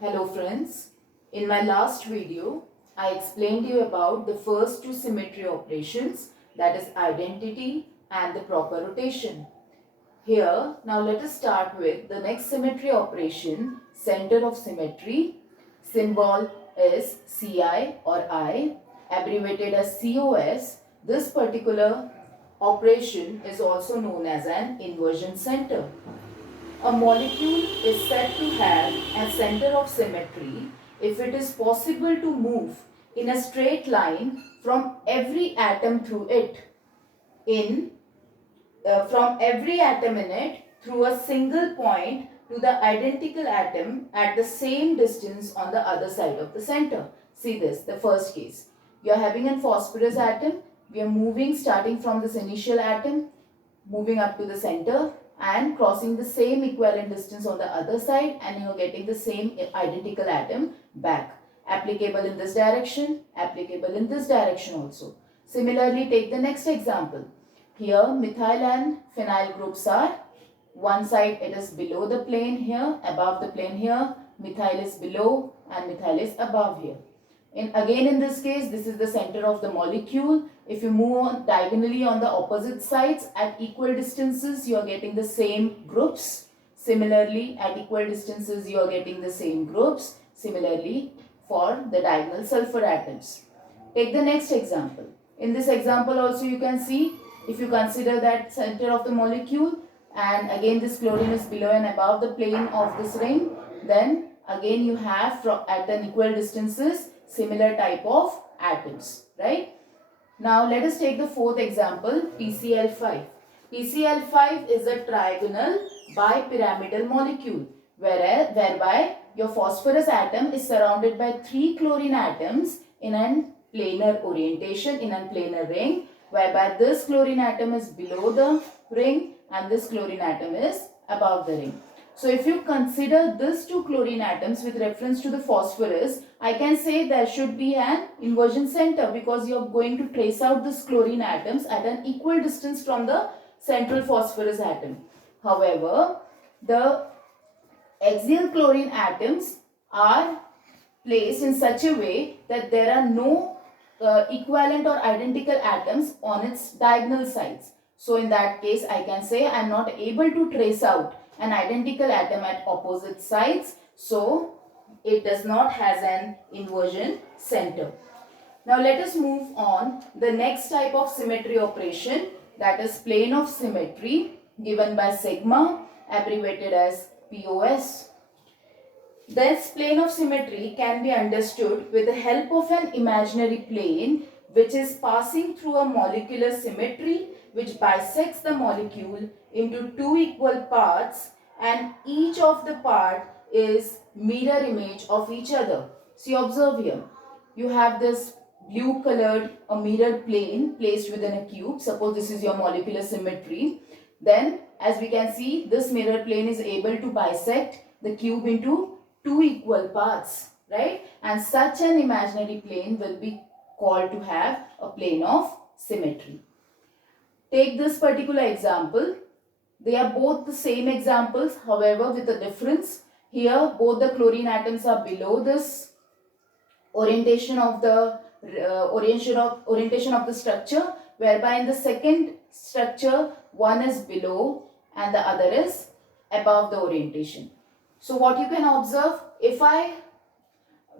Hello friends, in my last video I explained you about the first two symmetry operations, that is identity and the proper rotation. Here now let us start with the next symmetry operation, center of symmetry. Symbol is Ci or I, abbreviated as COS. This particular operation is also known as an inversion center. A molecule is said to have a center of symmetry if it is possible to move in a straight line from every atom through it from every atom in it through a single point to the identical atom at the same distance on the other side of the center. See this, the first case. You are having a phosphorus atom. We are moving starting from this initial atom, moving up to the center and crossing the same equivalent distance on the other side, and you are getting the same identical atom back. Applicable in this direction, applicable in this direction also. Similarly, take the next example. Here methyl and phenyl groups are, one side it is below the plane here, above the plane here, methyl is below and methyl is above here. Again in this case, this is the center of the molecule. If you move on diagonally on the opposite sides at equal distances, you are getting the same groups. Similarly, at equal distances, you are getting the same groups. Similarly, for the diagonal sulfur atoms. Take the next example. In this example also you can see, if you consider that center of the molecule, and again this chlorine is below and above the plane of this ring, then again you have at an equal distances similar type of atoms, right? Now let us take the fourth example, PCl5. PCl5 is a trigonal bipyramidal molecule whereby your phosphorus atom is surrounded by 3 chlorine atoms in a planar orientation, in a planar ring, whereby this chlorine atom is below the ring and this chlorine atom is above the ring. So if you consider these two chlorine atoms with reference to the phosphorus, I can say there should be an inversion center, because you are going to trace out these chlorine atoms at an equal distance from the central phosphorus atom. However, the axial chlorine atoms are placed in such a way that there are no equivalent or identical atoms on its diagonal sides. So in that case, I can say I am not able to trace out an identical atom at opposite sides, so it does not has an inversion center. Now let us move on the next type of symmetry operation, that is plane of symmetry, given by sigma, abbreviated as POS. This plane of symmetry can be understood with the help of an imaginary plane which is passing through a molecular symmetry which bisects the molecule into two equal parts, and each of the part is mirror image of each other. See, observe here. You have this blue colored a mirror plane placed within a cube. Suppose this is your molecular symmetry. Then as we can see, this mirror plane is able to bisect the cube into two equal parts, right? And such an imaginary plane will be called to have a plane of symmetry. Take this particular example. They are both the same examples, however with a difference. Here both the chlorine atoms are below this orientation of the orientation of the structure, whereby in the second structure one is below and the other is above the orientation. So what you can observe, if I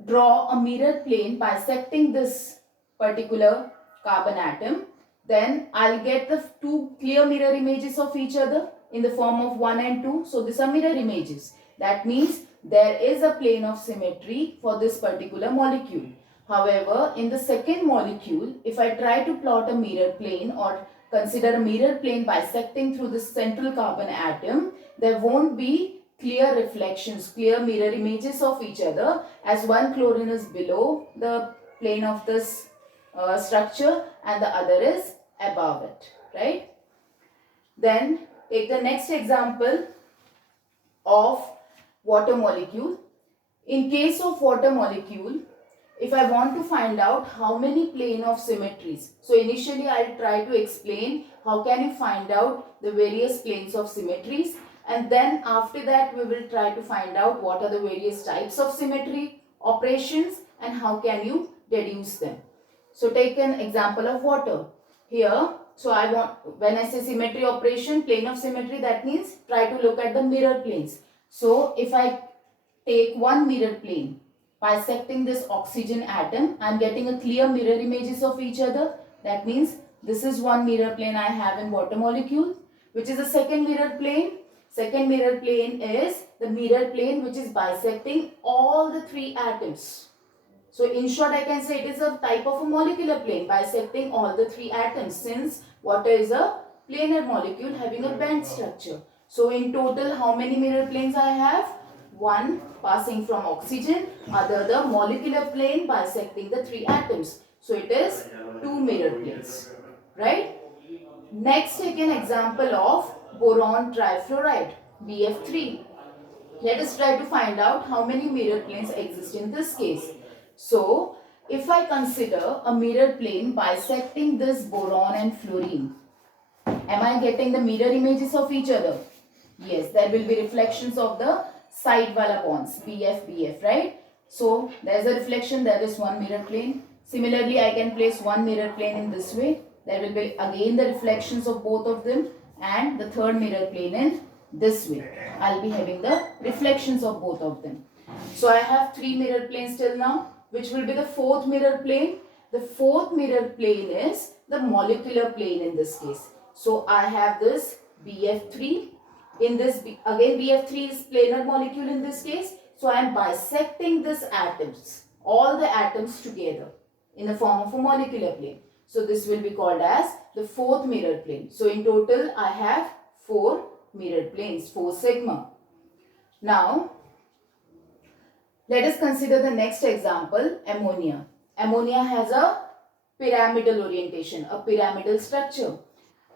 draw a mirror plane bisecting this particular carbon atom, then I'll get the two clear mirror images of each other in the form of 1 and 2. So these are mirror images. That means there is a plane of symmetry for this particular molecule. However, in the second molecule, if I try to plot a mirror plane or consider a mirror plane bisecting through the central carbon atom, there won't be clear reflections, clear mirror images of each other, as one chlorine is below the plane of this structure and the other is above it, right? Then take the next example of water molecule. In case of water molecule, if I want to find out how many plane of symmetries, so initially I'll try to explain how can you find out the various planes of symmetries, and then after that we will try to find out what are the various types of symmetry operations and how can you deduce them. So take an example of water. Here, so I want, when I say symmetry operation, plane of symmetry, that means try to look at the mirror planes. So if I take one mirror plane, bisecting this oxygen atom, I am getting a clear mirror images of each other. That means this is one mirror plane I have in water molecule, which is a second mirror plane. Second mirror plane is the mirror plane which is bisecting all the three atoms. So in short, I can say it is a type of a molecular plane bisecting all the three atoms, since water is a planar molecule having a band structure. So in total, how many mirror planes I have? One passing from oxygen, other the molecular plane bisecting the three atoms. So it is two mirror planes, right? Next, take an example of boron trifluoride, BF3. Let us try to find out how many mirror planes exist in this case. So, if I consider a mirror plane bisecting this boron and fluorine, am I getting the mirror images of each other? Yes, there will be reflections of the side wala bonds, BF, right? So, there is a reflection, there is one mirror plane. Similarly, I can place one mirror plane in this way. There will be again the reflections of both of them, and the third mirror plane in this way. I'll be having the reflections of both of them. So, I have three mirror planes till now. Which will be the fourth mirror plane? The fourth mirror plane is the molecular plane in this case. So I have this BF3. In this, again BF3 is planar molecule in this case. So I am bisecting these atoms, all the atoms together in the form of a molecular plane. So this will be called as the fourth mirror plane. So in total I have four mirror planes, 4 sigma. Now let us consider the next example, ammonia. Ammonia has a pyramidal orientation, a pyramidal structure.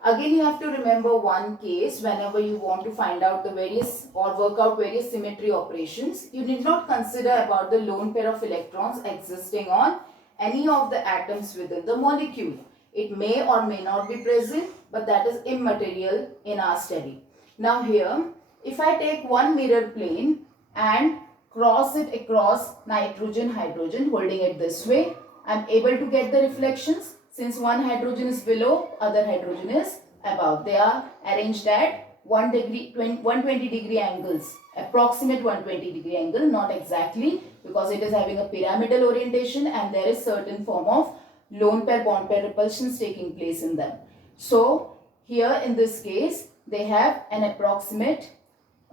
Again, you have to remember one case whenever you want to find out the various or work out various symmetry operations. You need not consider about the lone pair of electrons existing on any of the atoms within the molecule. It may or may not be present, but that is immaterial in our study. Now here, if I take one mirror plane and cross it across nitrogen, hydrogen, holding it this way, I am able to get the reflections. Since one hydrogen is below, other hydrogen is above. They are arranged at 120 degree angles, approximate 120 degree angle, not exactly, because it is having a pyramidal orientation and there is certain form of lone pair bond pair repulsions taking place in them. So here in this case, they have an approximate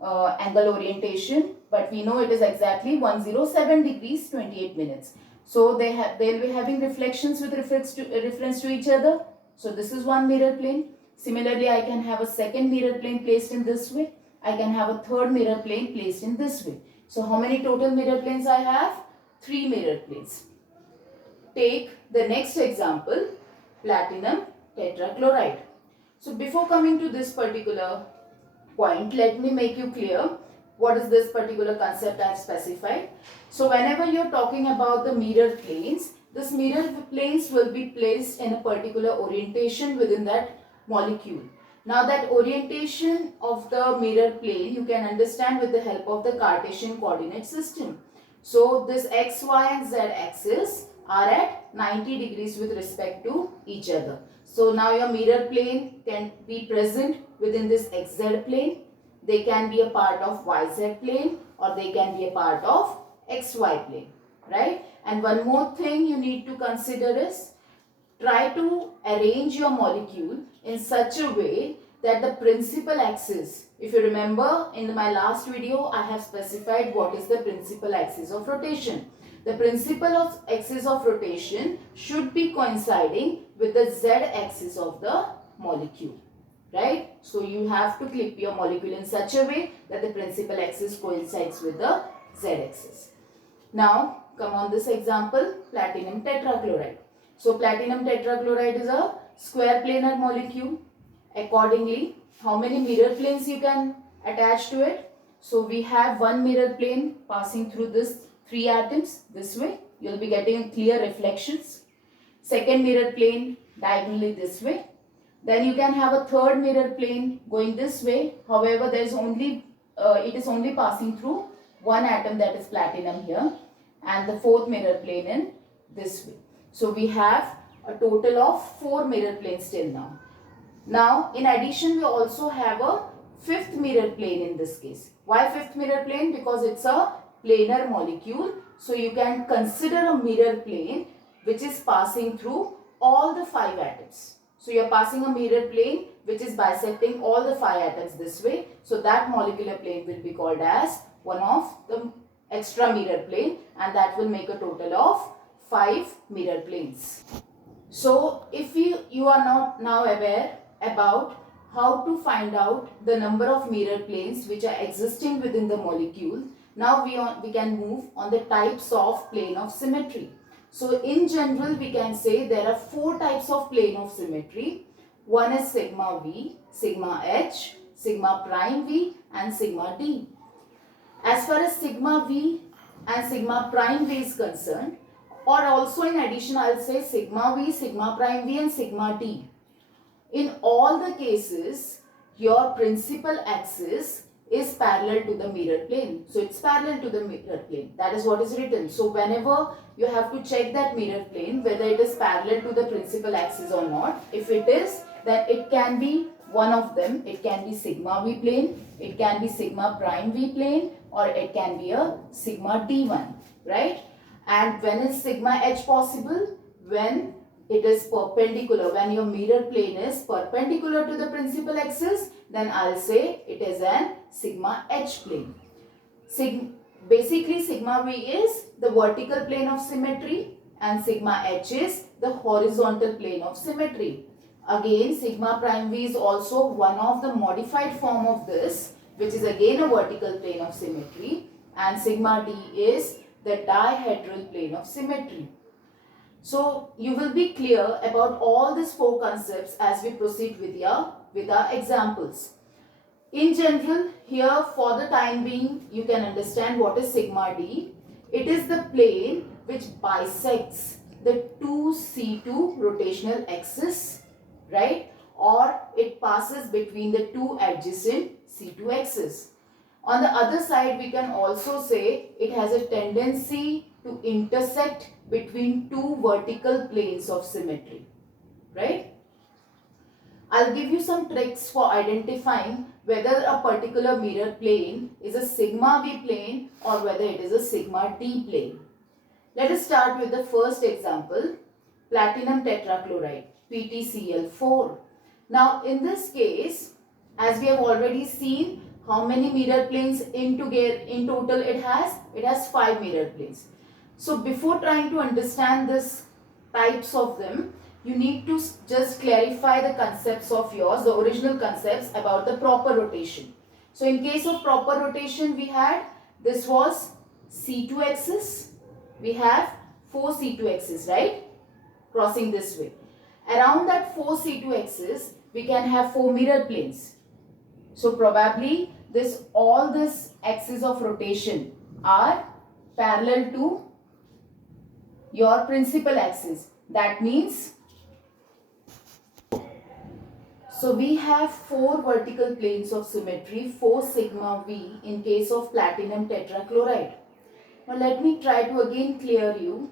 angle orientation, but we know it is exactly 107 degrees 28 minutes. So they'll be having reflections with reference to each other. So this is one mirror plane. Similarly, I can have a second mirror plane placed in this way. I can have a third mirror plane placed in this way. So how many total mirror planes I have? 3 mirror planes. Take the next example, platinum tetrachloride. So before coming to this particular point, let me make you clear what is this particular concept I have specified. So whenever you are talking about the mirror planes, this mirror planes will be placed in a particular orientation within that molecule. Now that orientation of the mirror plane you can understand with the help of the Cartesian coordinate system. So this x, y and z axis are at 90 degrees with respect to each other. So now your mirror plane can be present within this xz plane. They can be a part of yz plane or they can be a part of xy plane, right? And one more thing you need to consider is try to arrange your molecule in such a way that the principal axis, if you remember in my last video I have specified what is the principal axis of rotation. The principal axis of rotation should be coinciding with the z axis of the molecule, right? So you have to clip your molecule in such a way that the principal axis coincides with the z axis. Now come on this example, platinum tetrachloride. So platinum tetrachloride is a square planar molecule. Accordingly, how many mirror planes you can attach to it? So we have one mirror plane passing through this 3 atoms this way. You will be getting clear reflections. Second mirror plane diagonally this way. Then you can have a third mirror plane going this way. However, there is only it is only passing through one atom, that is platinum here, and the fourth mirror plane in this way. So we have a total of 4 mirror planes till now. Now, in addition, we also have a fifth mirror plane in this case. Why fifth mirror plane? Because it's a planar molecule. So you can consider a mirror plane which is passing through all the 5 atoms. So you are passing a mirror plane which is bisecting all the 5 atoms this way. So that molecular plane will be called as one of the extra mirror plane, and that will make a total of 5 mirror planes. So if you are now aware about how to find out the number of mirror planes which are existing within the molecule, now we can move on the types of plane of symmetry. So in general, we can say there are 4 types of plane of symmetry. One is sigma V, sigma H, sigma prime V, and sigma D. As far as sigma V and sigma prime V is concerned, or also in addition I'll say sigma V, sigma prime V, and sigma D. In all the cases, your principal axis is parallel to the mirror plane. So it's parallel to the mirror plane. That is what is written. So whenever you have to check that mirror plane, whether it is parallel to the principal axis or not. If it is, then it can be one of them. It can be sigma V plane, it can be sigma prime V plane, or it can be a sigma D one, right? And when is sigma H possible? When it is perpendicular, when your mirror plane is perpendicular to the principal axis, then I'll say it is an sigma H plane. Basically, sigma V is the vertical plane of symmetry and sigma H is the horizontal plane of symmetry. Again, sigma prime V is also one of the modified form of this, which is again a vertical plane of symmetry, and sigma D is the dihedral plane of symmetry. So you will be clear about all these 4 concepts as we proceed with our examples. In general, here for the time being, you can understand what is sigma D. It is the plane which bisects the 2C2 rotational axis, right? Or it passes between the 2 adjacent C2 axes. On the other side, we can also say it has a tendency to intersect between 2 vertical planes of symmetry, right? I'll give you some tricks for identifying whether a particular mirror plane is a sigma V plane or whether it is a sigma D plane. Let us start with the first example, platinum tetrachloride, PTCl4. Now in this case, as we have already seen, how many mirror planes in total it has? It has 5 mirror planes. So before trying to understand this types of them, you need to just clarify the concepts of yours, the original concepts about the proper rotation. So in case of proper rotation, we had, this was C2 axis. We have 4 C2 axis, right? Crossing this way. Around that 4 C2 axis, we can have 4 mirror planes. So probably all this axis of rotation are parallel to your principal axis. That means, so we have 4 vertical planes of symmetry, 4 sigma V in case of platinum tetrachloride. Now let me try to again clear you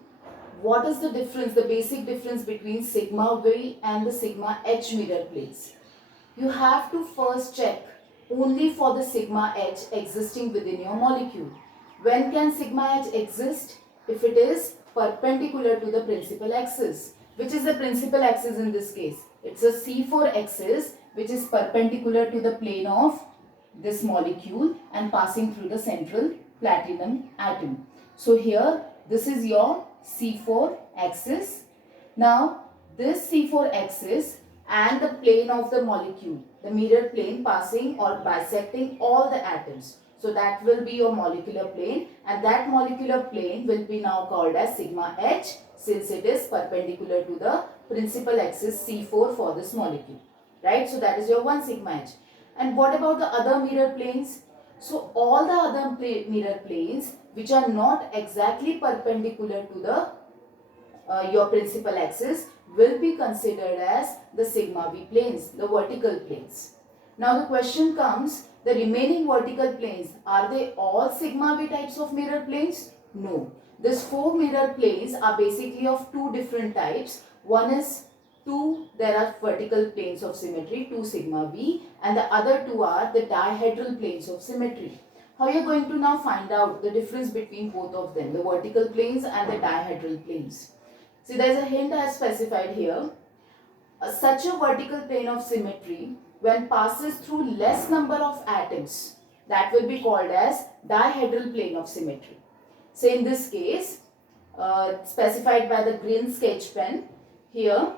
what is the difference, the basic difference between sigma V and the sigma H mirror planes. You have to first check only for the sigma H existing within your molecule. When can sigma H exist? If it is perpendicular to the principal axis. Which is the principal axis in this case? It's a C4 axis which is perpendicular to the plane of this molecule and passing through the central platinum atom. So here this is your C4 axis. Now this C4 axis and the plane of the molecule, the mirror plane passing or bisecting all the atoms. So that will be your molecular plane, and that molecular plane will be now called as sigma H since it is perpendicular to the principal axis C4 for this molecule, right? So that is your one sigma H. And what about the other mirror planes? So all the other mirror planes which are not exactly perpendicular to the your principal axis, will be considered as the sigma v planes, the vertical planes. Now the question comes, the remaining vertical planes, are they all sigma v types of mirror planes? No. These 4 mirror planes are basically of 2 different types. One is there are vertical planes of symmetry, 2 sigma v, and the other 2 are the dihedral planes of symmetry. How you are going to now find out the difference between both of them, the vertical planes and the dihedral planes? See, there is a hint I have specified here. Such a vertical plane of symmetry, when passes through less number of atoms, that will be called as dihedral plane of symmetry. Say in this case, specified by the green sketch pen, here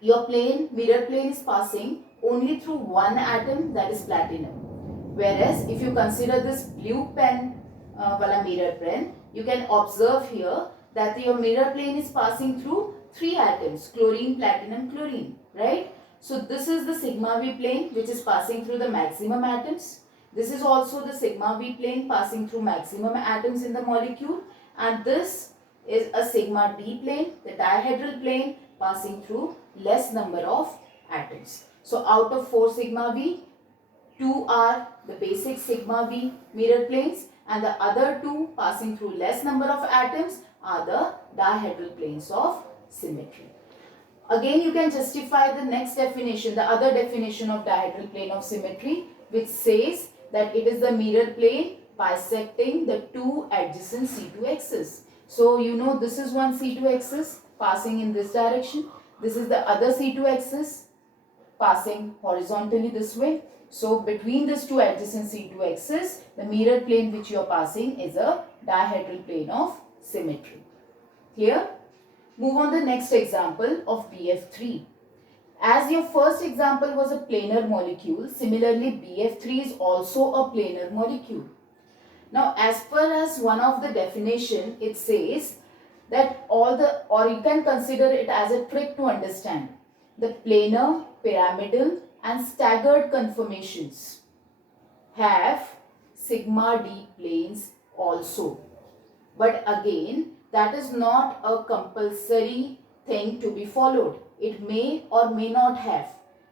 your mirror plane is passing only through one atom, that is platinum. Whereas if you consider this blue pen wala mirror pen, you can observe here that your mirror plane is passing through 3 atoms, chlorine, platinum, chlorine, right? So this is the sigma v plane which is passing through the maximum atoms. This is also the sigma v plane passing through maximum atoms in the molecule, and this is a sigma d plane, the dihedral plane, passing through less number of atoms. So out of 4 sigma v, 2 are the basic sigma v mirror planes, and the other 2 passing through less number of atoms are the dihedral planes of symmetry. Again, you can justify the next definition, the other definition of dihedral plane of symmetry, which says that it is the mirror plane bisecting the 2 adjacent C2 axes. So you know this is one C2 axis passing in this direction. This is the other C2 axis passing horizontally this way. So between these 2 adjacent C2 axes, the mirror plane which you are passing is a dihedral plane of symmetry. Clear? Move on the next example of BF3. As your first example was a planar molecule, similarly BF3 is also a planar molecule. Now as per as one of the definition, it says that or you can consider it as a trick to understand, the planar, pyramidal and staggered conformations have sigma d planes also. But again, that is not a compulsory thing to be followed. It may or may not have,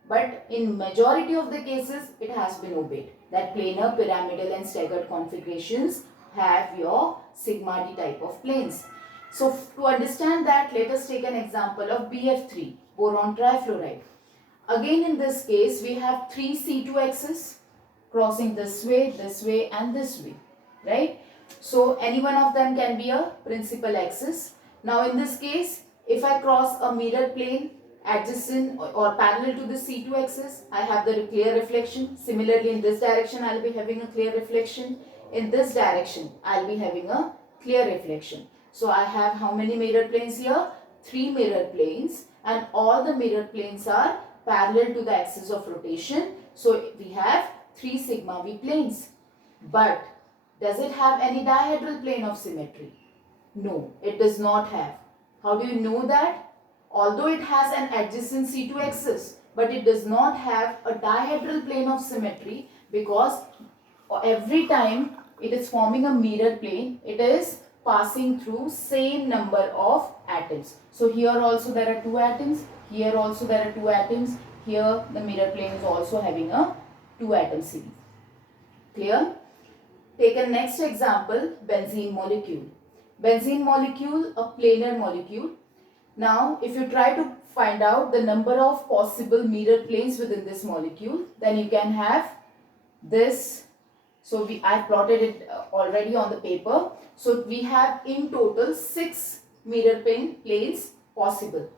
but in majority of the cases it has been obeyed, that planar, pyramidal and staggered configurations have your sigma d type of planes. So to understand that, let us take an example of BF3, boron trifluoride. Again in this case we have 3 C2 axes crossing this way and this way, right? So any one of them can be a principal axis. Now in this case, if I cross a mirror plane adjacent or parallel to the C2 axis, I have the clear reflection. Similarly in this direction I will be having a clear reflection. In this direction I will be having a clear reflection. So I have how many mirror planes here? 3 mirror planes, and all the mirror planes are parallel to the axis of rotation. So we have 3 sigma v planes. But does it have any dihedral plane of symmetry? No, it does not have. How do you know that? Although it has an adjacent C2 axis, but it does not have a dihedral plane of symmetry, because every time it is forming a mirror plane, it is passing through same number of atoms. So here also there are 2 atoms, here also there are 2 atoms, here the mirror plane is also having a 2 atom series. Clear? Take a next example, benzene molecule. Benzene molecule, a planar molecule. Now, if you try to find out the number of possible mirror planes within this molecule, then you can have this. So I plotted it already on the paper. So we have in total 6 mirror planes possible.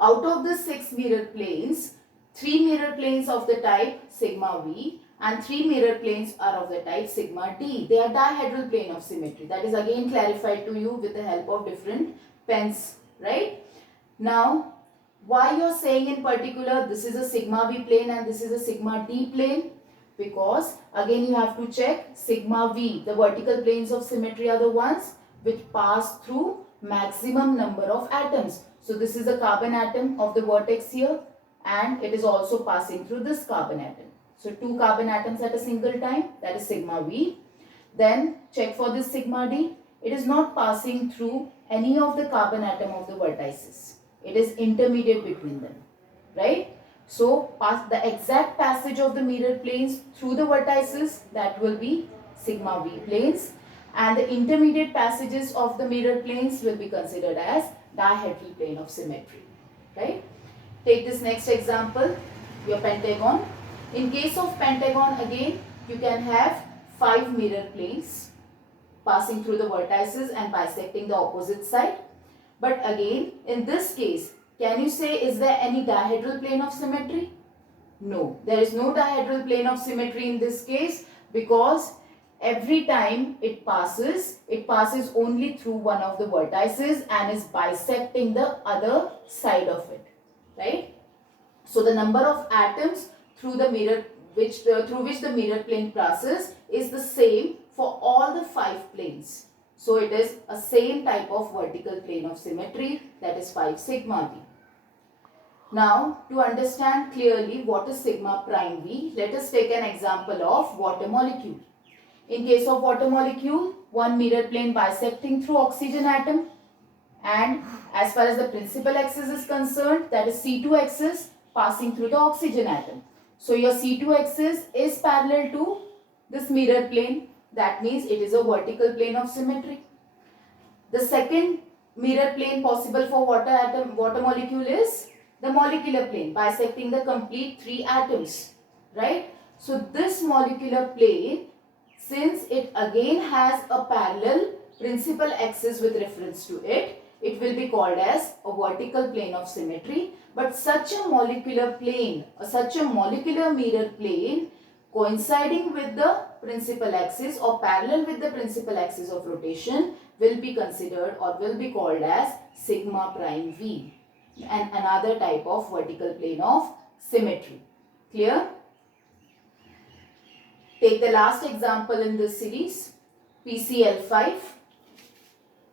Out of the 6 mirror planes, 3 mirror planes of the type sigma v and 3 mirror planes are of the type sigma d. They are dihedral plane of symmetry. That is again clarified to you with the help of different pens, right? Now, why you are saying in particular this is a sigma v plane and this is a sigma d plane? Because again you have to check sigma v, the vertical planes of symmetry are the ones which pass through maximum number of atoms. So this is a carbon atom of the vertex here, and it is also passing through this carbon atom. So 2 carbon atoms at a single time, that is sigma v. Then check for this sigma d. It is not passing through any of the carbon atom of the vertices. It is intermediate between them, right? So the exact passage of the mirror planes through the vertices, that will be sigma v planes, and the intermediate passages of the mirror planes will be considered as dihedral plane of symmetry, right? Take this next example, your pentagon. In case of pentagon, again you can have 5 mirror planes passing through the vertices and bisecting the opposite side. But again, in this case, can you say, is there any dihedral plane of symmetry? No, there is no dihedral plane of symmetry in this case, because every time it passes only through one of the vertices and is bisecting the other side of it, right? So the number of atoms through the mirror through which the mirror plane passes is the same for all the 5 planes. So it is a same type of vertical plane of symmetry, that is 5 sigma v. Now, to understand clearly what is sigma prime v, let us take an example of water molecule. In case of water molecule, one mirror plane bisecting through oxygen atom, and as far as the principal axis is concerned, that is C2 axis passing through the oxygen atom. So your C2 axis is parallel to this mirror plane. That means it is a vertical plane of symmetry. The second mirror plane possible for water molecule is the molecular plane, bisecting the complete 3 atoms, right? So this molecular plane, since it again has a parallel principal axis with reference to it, it will be called as a vertical plane of symmetry. But such a molecular plane, such a molecular mirror plane coinciding with the principal axis or parallel with the principal axis of rotation will be considered or will be called as sigma prime v, and another type of vertical plane of symmetry. Clear? Take the last example in this series, PCl5.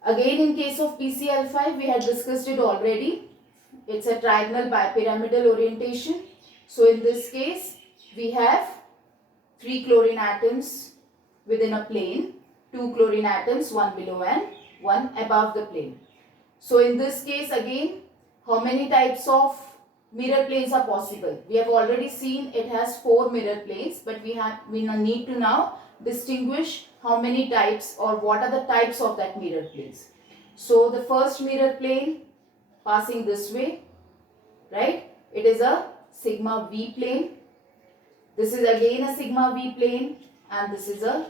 Again, in case of PCl5, we had discussed it already. It's a trigonal bipyramidal orientation. So in this case, we have 3 chlorine atoms within a plane, 2 chlorine atoms, one below and one above the plane. So in this case, again, how many types of mirror planes are possible? We have already seen it has 4 mirror planes, but we need to now distinguish how many types or what are the types of that mirror planes. So the first mirror plane passing this way, right? It is a sigma v plane. This is again a sigma v plane, and this is a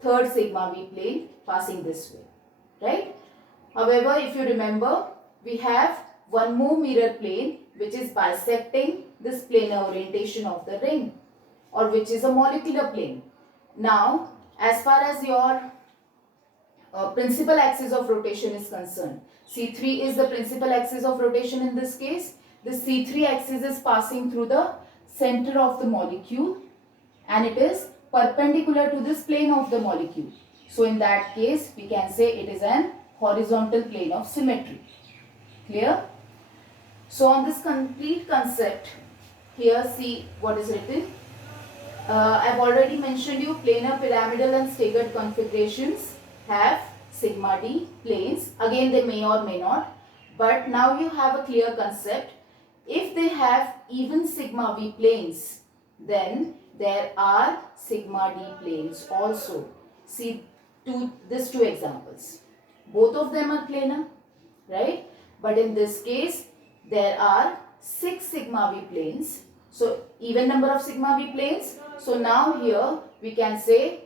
third sigma v plane passing this way, right? However, if you remember, we have one more mirror plane which is bisecting this planar orientation of the ring, or which is a molecular plane. Now, as far as your principal axis of rotation is concerned, C3 is the principal axis of rotation in this case. The C3 axis is passing through the center of the molecule, and it is perpendicular to this plane of the molecule. So in that case, we can say it is an horizontal plane of symmetry. Clear? So on this complete concept, here see what is written. I have already mentioned you planar, pyramidal and staggered configurations have sigma d planes. Again, they may or may not, but now you have a clear concept. If they have even sigma v planes, then there are sigma d planes also. See these two examples. Both of them are planar, right? But in this case, there are 6 sigma v planes. So even number of sigma v planes. So now here we can say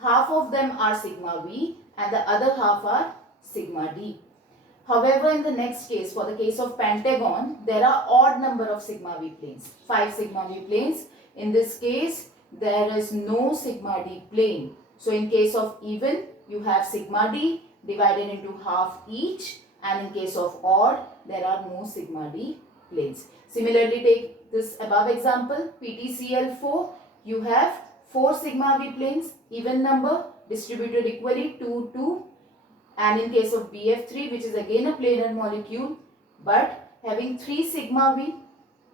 half of them are sigma v and the other half are sigma d. However, in the next case, for the case of pentagon, there are odd number of sigma v planes, 5 sigma v planes. In this case, there is no sigma d plane. So in case of even, you have sigma d divided into half each, and in case of odd, there are no sigma d planes. Similarly, take this above example, PTCl4, you have 4 sigma v planes, even number, distributed equally 2, 2. And in case of BF3, which is again a planar molecule, but having 3 sigma v,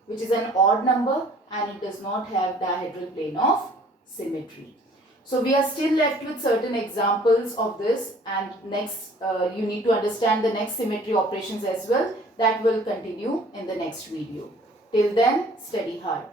which is an odd number, and it does not have dihedral plane of symmetry. So we are still left with certain examples of this, and next you need to understand the next symmetry operations as well. That will continue in the next video. Till then, study hard.